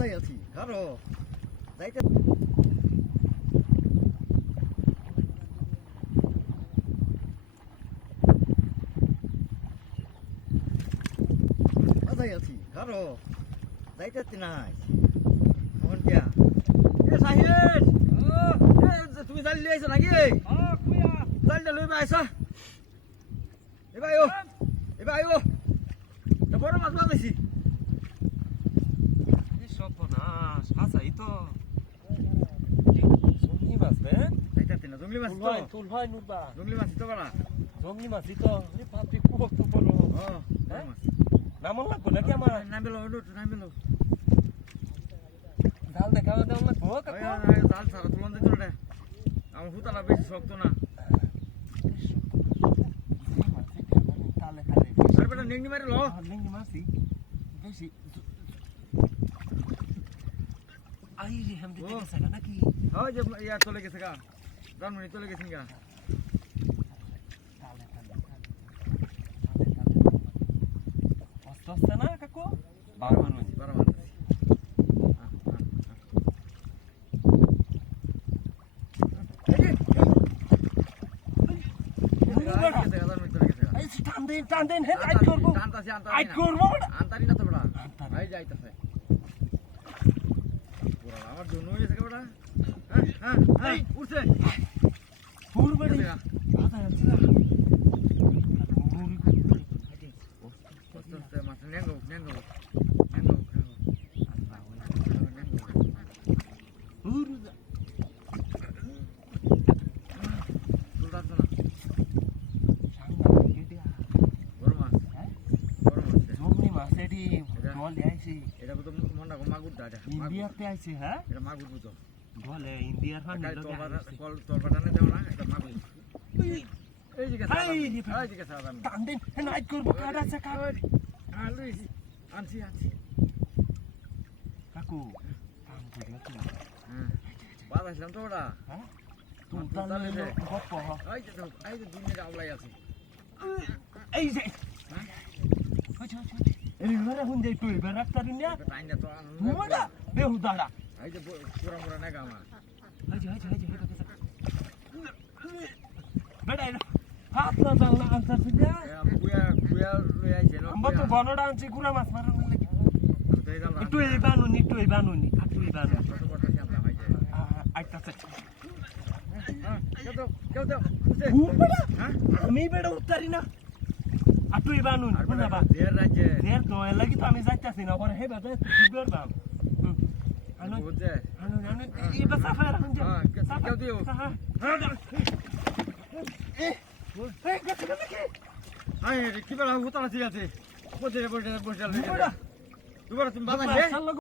কোথায় আছি কারো যাইতে কোথায় আছি কারো যাইতে নাই এখন কিয়া এ সাহিদ তুমি জাল লিয়ে আইছো নাকি জালটা লইবা আইসা এবার আইও বড় মাছ বাজাইছি সর্বনাশ হাসাই তো জঙ্গলি মাছ বে যাইতে না জঙ্গলি মাছ তো তুল ভাই নুরবা জঙ্গলি মাছ তো বড়া জঙ্গলি মাছই তো এ বাপরে কত বড় হ্যাঁ মাছ নামন লাগবো নাকি আমার নামিলো নামিলো জাল দেখাও দাও না গো কাকু জাল ছাড়া তুলন দিত রে আমার হুতালা বেশি শক্ত না তালে খালে আরে বেটা নেংনি মারি লো লিঙ্গি মাছি বেশি আই রে হাম দিতে গেছে নাকি ওই যে ইয়া চলে গেছে গা রানমণি চলে গেছেন গা তালে অস্ত অস্ত না কাকু 12 মানুষ 12 মানুষ টান দেন হে আইট করব আইট করব আন্তারি না তো বড়া ভাই যাইতাছে পুরা আমার জন্য হয়েছে কে বড়া হ্যাঁ উঠছে ফুল বড়ি বাধা আছে না মাছ নেঙ্গো এটা তো মন্ডা মাগুর দা ইন্ডিয়াতে আইছে হ্যাঁ এটা মাগুর বুঝো বলে ইন্ডিয়ার ফান তলবাটানে দেও না এটা মাগুর এই যে গেছে এই যে গেছে আদান টান দেন নাইট করব কাটা আছে কাটা লুইস আনছি কাকু কাম করি কি বাজাইছিলাম তো ওটা হ্যাঁ তুই তাহলে গপ্প হ এই যে দুই মিনিট আওলাই আছে এই যে এই ঘরে হুন যাই তুই বেরাক তারি না টাইনা তো মোড়া বেহুদাড়া এই যে পুরা পুরা নাগা আমার এই বেড়া হাত না জানলা আনসার সিধা কুয়া লই আইছে না আমরা তো বনড়া আনছি গুড়া মাছ মারার লাগি একটু এই বানুনি একটু এই বানুনি আইতাছে আমি বেড়া উত্তারি না আটু এই বানুনি কোনা বা দের রাজ্যে দের তো লাগি তো আমি যাইতাছি না ওরে হে বাদে সুগার বাম আনো বুঝছে আনো এই বাসা ফায়ার হন যা কেউ দিও কি বলা হুতালা ঠিক আছে বসে বসে বসে তুমি বাজাইলে